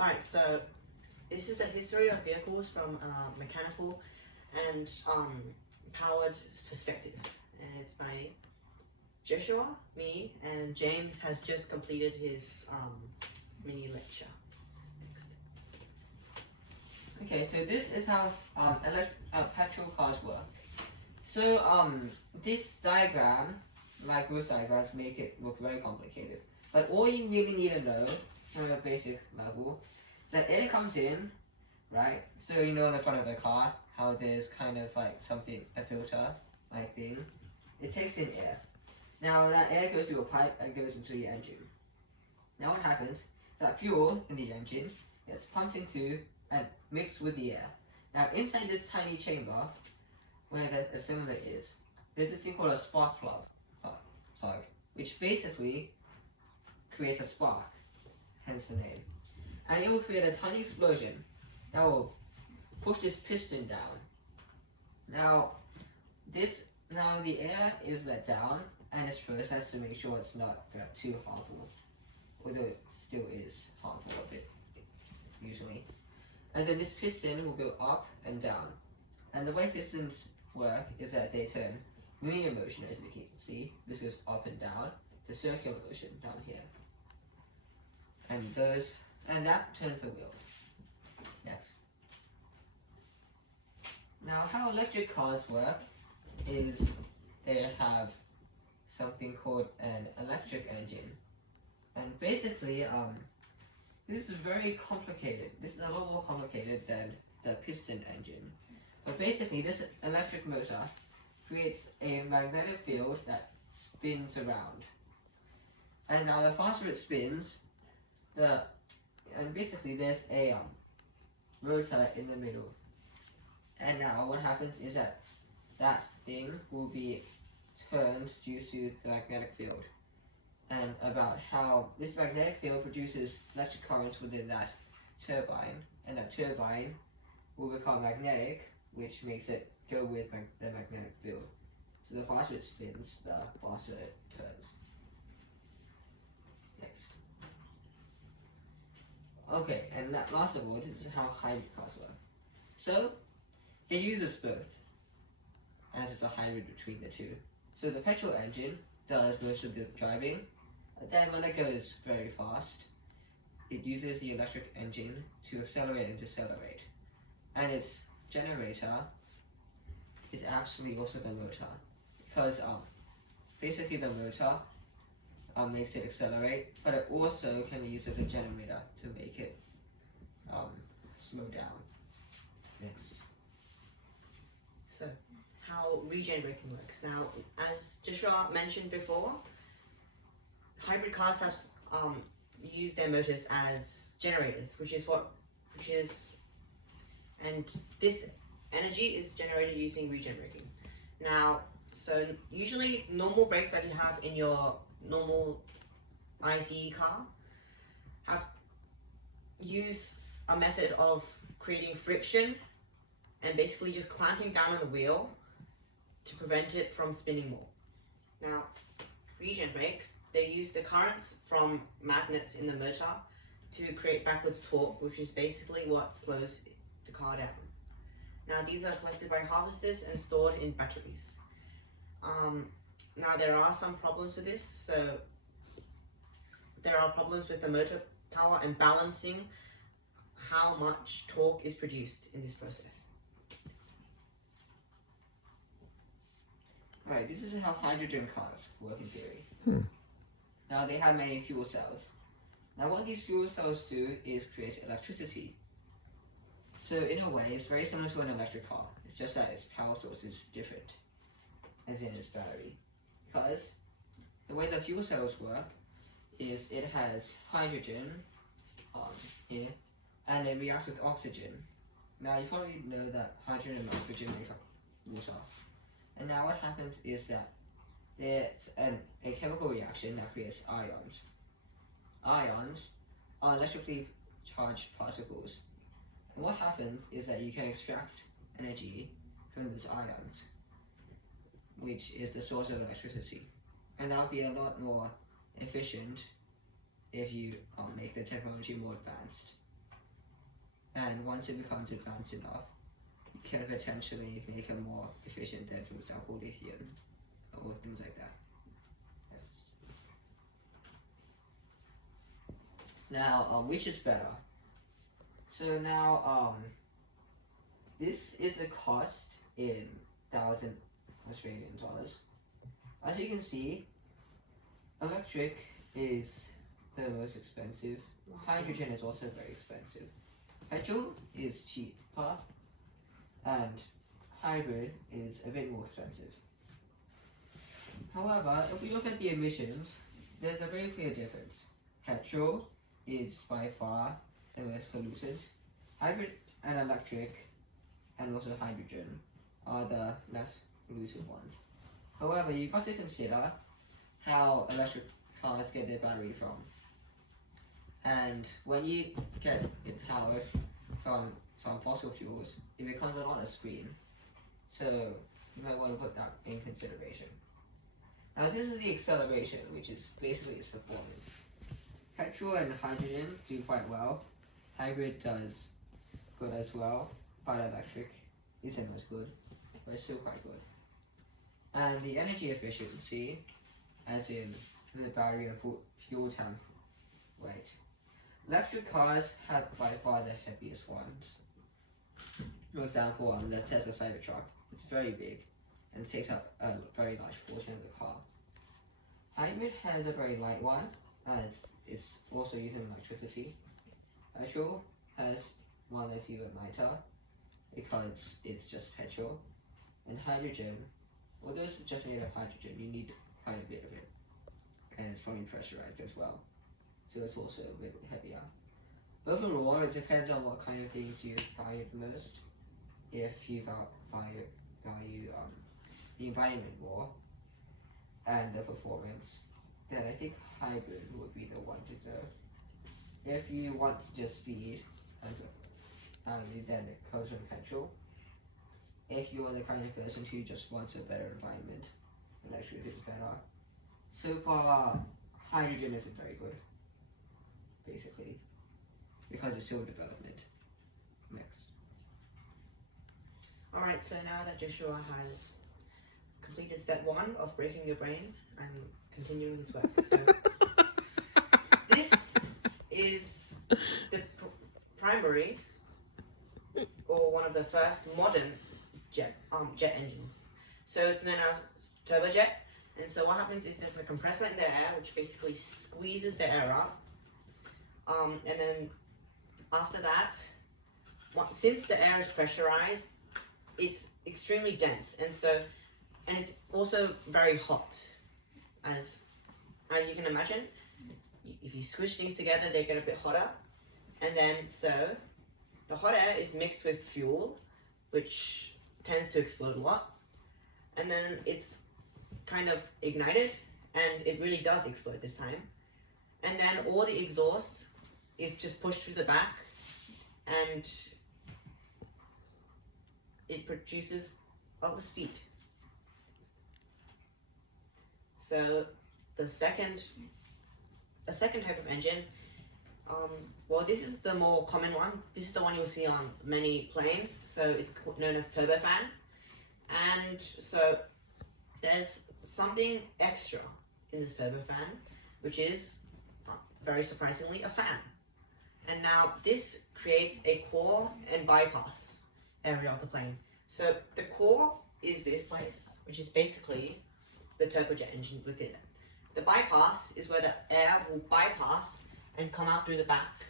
Alright, so this is the history of vehicles from mechanical and powered perspective. And it's by Joshua, me, and James has just completed his mini lecture. Next. Okay, so this is how petrol cars work. So this diagram, like most diagrams, make it look very complicated. But all you really need to know on a basic level is that air comes in, right? So you know on the front of the car how there's kind of like something, a filter like thing. It takes in air. Now that air goes through a pipe and goes into the engine. Now what happens is that fuel in the engine gets pumped into and mixed with the air. Now inside this tiny chamber where the cylinder is, there's this thing called a spark plug, which basically creates a spark, hence the name. And it will create a tiny explosion that will push this piston down. Now the air is let down and it's processed to make sure it's not too harmful, although it still is harmful a bit, usually. And then this piston will go up and down. And the way pistons work is that they turn linear motion, as you can see. This goes up and down to circular motion down here. And that turns the wheels. Next. Now how electric cars work is they have something called an electric engine. And basically, this is very complicated. This is a lot more complicated than the piston engine. But basically, this electric motor creates a magnetic field that spins around. And now the faster it spins, and basically there's a rotor in the middle. And now what happens is that thing will be turned due to the magnetic field. And about how this magnetic field produces electric currents within that turbine, and that turbine will become magnetic, which makes it go with the magnetic field. So the faster it spins, the faster it turns. Next. Okay, and last of all, this is how hybrid cars work. So it uses both, as it's a hybrid between the two. So the petrol engine does most of the driving, but then when it goes very fast, it uses the electric engine to accelerate and decelerate. And its generator is actually also the motor, because basically the motor makes it accelerate, but it also can be used as a generator to make it slow down. Next. So, how regen braking works. Now, as Joshua mentioned before, hybrid cars have used their motors as generators, and this energy is generated using regen braking. Now, so usually normal brakes that you have in your normal ICE car use a method of creating friction and basically just clamping down on the wheel to prevent it from spinning more. Now, regen brakes, they use the currents from magnets in the motor to create backwards torque, which is basically what slows the car down. Now, these are collected by harvesters and stored in batteries. Now, there are some problems with this. So there are problems with the motor power and balancing how much torque is produced in this process. Right, this is how hydrogen cars work in theory. Now they have many fuel cells. Now what these fuel cells do is create electricity. So in a way, it's very similar to an electric car. It's just that its power source is different, as in its battery. Because the way the fuel cells work is it has hydrogen here, and it reacts with oxygen. Now you probably know that hydrogen and oxygen make up water. And now what happens is that there's a chemical reaction that creates ions. Ions are electrically charged particles. And what happens is that you can extract energy from those ions, which is the source of electricity. And that would be a lot more efficient if you make the technology more advanced. and once it becomes advanced enough, you can potentially make it more efficient than, for example, lithium or things like that. Yes. Now, which is better? So now, this is the cost in 1,000 Australian dollars. As you can see, electric is the most expensive. Hydrogen is also very expensive. Petrol is cheaper, and hybrid is a bit more expensive. However, if we look at the emissions, there's a very clear difference. Petrol is by far the most polluted. Hybrid and electric, and also hydrogen, are the less polluted ones. However, you've got to consider how electric cars get their battery from. And when you get it powered from some fossil fuels, it becomes a lot of screen. So you might want to put that in consideration. Now this is the acceleration, which is basically its performance. Petrol and hydrogen do quite well. Hybrid does good as well, but electric isn't as good, but it's still quite good. And the energy efficiency, as in the battery and fuel tank weight. Electric cars have by far the heaviest ones. For example, the Tesla Cybertruck, it's very big and takes up a very large portion of the car. Hybrid has a very light one, and it's also using electricity. Petrol has one that's even lighter because it's just petrol. And hydrogen, although it's just made of hydrogen, you need quite a bit of it, and it's probably pressurized as well, so it's also a bit heavier. Overall, it depends on what kind of things you value the most. If you value the environment more and the performance, then I think hybrid would be the one to go. If you want just speed and battery, then it goes on petrol. If you're the kind of person who just wants a better environment, electric is better. So far, hydrogen isn't very good, basically, because it's still development. Next. Alright, so now that Joshua has completed step 1 of breaking your brain, I'm continuing his work. So this is the primary, or one of the first modern jet engines. So it's known as turbojet, and so what happens is there's a compressor in the air which basically squeezes the air out, and then after that, since the air is pressurized, it's extremely dense, and it's also very hot, as you can imagine. If you squish these together, they get a bit hotter, and then so the hot air is mixed with fuel, which tends to explode a lot, and then it's kind of ignited, and it really does explode this time, and then all the exhaust is just pushed through the back, and it produces a lot of speed. So a second type of engine, well, this is the more common one. This is the one you'll see on many planes, so it's known as turbofan. And so there's something extra in this turbofan, which is, very surprisingly, a fan. And now this creates a core and bypass area of the plane. So the core is this place, which is basically the turbojet engine within it. The bypass is where the air will bypass and come out through the back,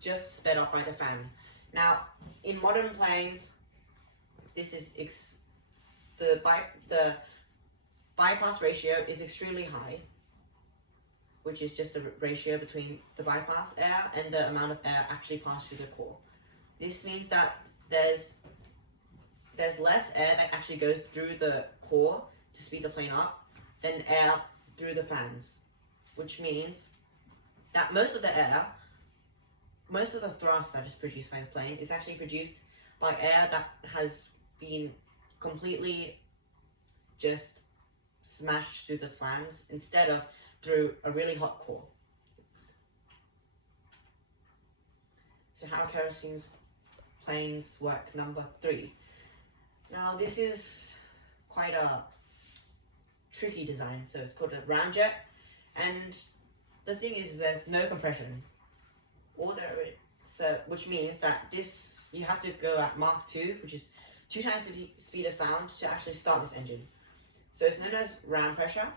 just sped up by the fan. Now, in modern planes, this is the bypass ratio is extremely high, which is just a ratio between the bypass air and the amount of air actually passed through the core. This means that there's less air that actually goes through the core to speed the plane up than air through the fans, which means that most of the thrust that is produced by the plane is actually produced by air that has been completely just smashed through the fans instead of through a really hot core. So how kerosene's planes work number 3. Now this is quite a tricky design, so it's called a ramjet, and the thing is there's no compression. Which means that this you have to go at Mach 2, which is 2 times the speed of sound to actually start this engine. So it's known as ram pressure,